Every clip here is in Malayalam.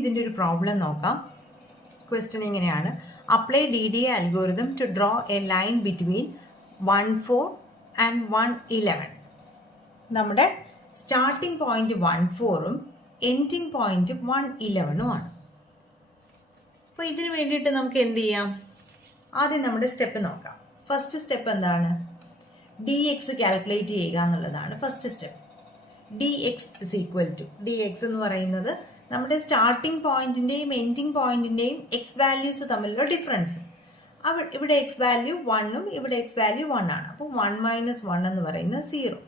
ഇതിൻ്റെ ഒരു പ്രോബ്ലം നോക്കാം. ക്വസ്റ്റ്യൻ ഇങ്ങനെയാണ്: apply DDA algorithm to draw a line between 1,4 and 1,11. നമ്മുടെ സ്റ്റാർട്ടിംഗ് പോയിന്റ് 1,4ഉം എൻഡിങ് പോയിന്റ് 1,11ഉമാണ്. അപ്പോൾ ഇതിന് വേണ്ടിയിട്ട് നമുക്ക് എന്ത് ചെയ്യാം? ആദ്യം നമ്മുടെ സ്റ്റെപ്പ് നോക്കാം. ഫസ്റ്റ് സ്റ്റെപ്പ് എന്താണ്? dx കാൽക്കുലേറ്റ് ചെയ്യുക എന്നുള്ളതാണ് first step. dx is equal to, dx എന്ന് പറയുന്നത് നമ്മുടെ സ്റ്റാർട്ടിംഗ് പോയിന്റിൻ്റെയും എൻഡിങ് പോയിന്റിൻ്റെയും എക്സ് വാല്യൂസ് തമ്മിലുള്ള ഡിഫറൻസ്. ഇവിടെ എക്സ് വാല്യൂ 1ഉം ഇവിടെ എക്സ് വാല്യൂ 1 ആണ്. അപ്പോൾ 1 - 1 എന്ന് പറയുന്നത് 0.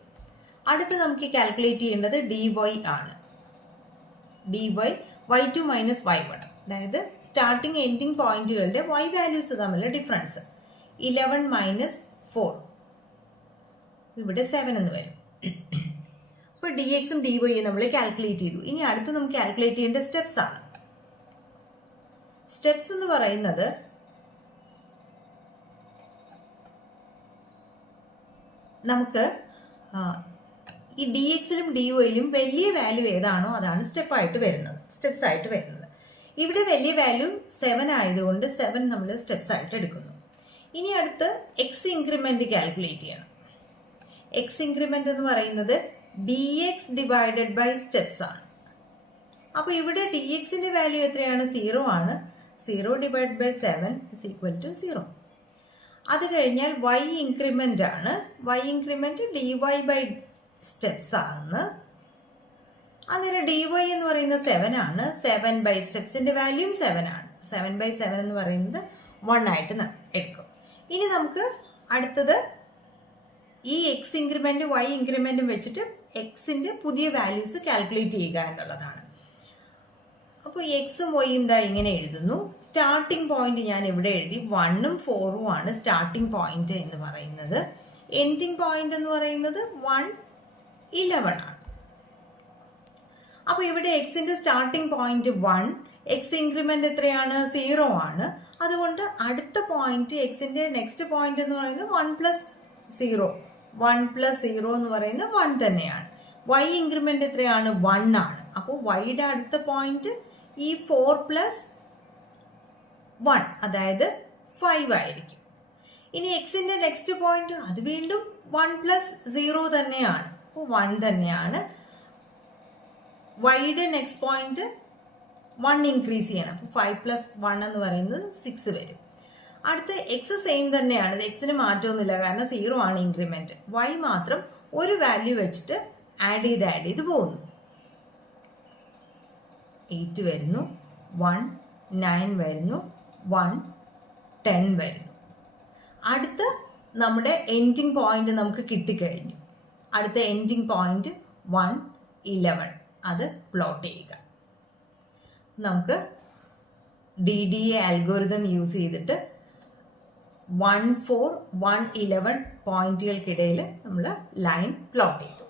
അടുത്ത് നമുക്ക് കാൽക്കുലേറ്റ് ചെയ്യേണ്ടത് dy ആണ്. dy y2 - y1, അതായത് സ്റ്റാർട്ടിംഗ് എൻഡിങ് പോയിന്റുകളുടെ y വാല്യൂസ് തമ്മിലുള്ള ഡിഫറൻസ്. 11 - 4, ഇവിടെ 7 എന്ന് വരും. അപ്പോൾ dxും dyയും നമ്മൾ കാൽക്കുലേറ്റ് ചെയ്തു. ഇനി അടുത്ത് നമുക്ക് കാൽക്കുലേറ്റ് ചെയ്യേണ്ട സ്റ്റെപ്സ് ആണ്. സ്റ്റെപ്സ് എന്ന് പറയുന്നത് നമുക്ക് ഈ dxലും dyയിലും വലിയ വാല്യൂ ഏതാണോ അതാണ് സ്റ്റെപ്സ് ആയിട്ട് വരുന്നത്. ഇവിടെ വലിയ വാല്യൂ 7 ആയതുകൊണ്ട് 7 നമ്മൾ സ്റ്റെപ്സ് ആയിട്ട് എടുക്കുന്നു. ഇനി അടുത്ത് എക്സ് ഇൻക്രിമെന്റ് കാൽക്കുലേറ്റ് ചെയ്യണം. എക്സ് ഇൻക്രിമെന്റ് എന്ന് പറയുന്നത് dx ഡിവൈഡഡ് ബൈ സ്റ്റെപ്സ് ആണ്. അപ്പോൾ ഇവിടെ dxന്റെ വാല്യൂ എത്രയാണ്? 0 ആണ്. 0 divide by 7 is equal to 0. അത് കഴിഞ്ഞാൽ y ഇൻക്രിമെന്റ് ആണ്. y increment dy by steps ആണ്. അന്നേരം dy എന്ന് പറയുന്നത് 7 ആണ്. 7 ബൈ സ്റ്റെപ്സിന്റെ വാല്യൂം 7 ആണ്. 7 ബൈ 7 എന്ന് പറയുന്നത് 1 ആയിട്ട് എടുക്കും. ഇനി നമുക്ക് അടുത്തത് ഈ എക്സ് ഇൻക്രിമെന്റും y ഇൻക്രിമെന്റും വെച്ചിട്ട് എക്സിന്റെ പുതിയ വാല്യൂസ് കാൽക്കുലേറ്റ് ചെയ്യുക എന്നുള്ളതാണ്. അപ്പോൾ എക്സും വൈയും ദാ ഇങ്ങനെ എഴുതുന്നു. സ്റ്റാർട്ടിംഗ് പോയിന്റ് ഞാൻ ഇവിടെ എഴുതി. 1ഉം 4ഉം ആണ് സ്റ്റാർട്ടിംഗ് പോയിന്റ് എന്ന് പറയുന്നത്. എൻഡിങ് പോയിന്റ് എന്ന് പറയുന്നത് 1,11 ആണ്. അപ്പോൾ ഇവിടെ എക്സിന്റെ സ്റ്റാർട്ടിംഗ് പോയിന്റ് 1, എക്സ് ഇൻക്രിമെന്റ് എത്രയാണ്? 0 ആണ്. അതുകൊണ്ട് അടുത്ത പോയിന്റ് എക്സിന്റെ നെക്സ്റ്റ് പോയിന്റ് എന്ന് പറയുന്നത് 1 + 0. 1 + 0 എന്ന് പറയുന്നത് 1 തന്നെയാണ്. y ഇൻക്രിമെന്റ് എത്രയാണ്? 1 ആണ്. അപ്പോൾ വൈയുടെ അടുത്ത പോയിന്റ് ഈ 4 + 1, അതായത് 5 ആയിരിക്കും. ഇനി എക്സിന്റെ നെക്സ്റ്റ് പോയിന്റ് അത് വീണ്ടും 1 + 0 തന്നെയാണ്. അപ്പോൾ 1 തന്നെയാണ്. വൈയുടെ നെക്സ്റ്റ് പോയിന്റ് 1 ഇൻക്രീസ് ചെയ്യണം. അപ്പോൾ 5 + 1 എന്ന് പറയുന്നത് 6 വരും. അടുത്ത എക്സ് സെയിം തന്നെയാണ്. എക്സിന് മാറ്റമൊന്നുമില്ല, കാരണം 0 ആണ് ഇൻക്രിമെന്റ്. y മാത്രം ഒരു വാല്യൂ വെച്ചിട്ട് ആഡ് ചെയ്ത് പോകുന്നു. 8 വരുന്നു, 1, 9 വരുന്നു, 1, 10 വരുന്നു. അടുത്ത നമ്മുടെ എൻഡിങ് പോയിന്റ് നമുക്ക് കിട്ടിക്കഴിഞ്ഞു. അടുത്ത എൻഡിങ് പോയിന്റ് 1,11, അത് പ്ലോട്ട് ചെയ്യുക. നമുക്ക് DDA അൽഗോരിതം യൂസ് ചെയ്തിട്ട് 1,4, 1,11 പോയിന്റുകൾക്കിടയിൽ നമ്മൾ ലൈൻ പ്ലോട്ട് ചെയ്തു.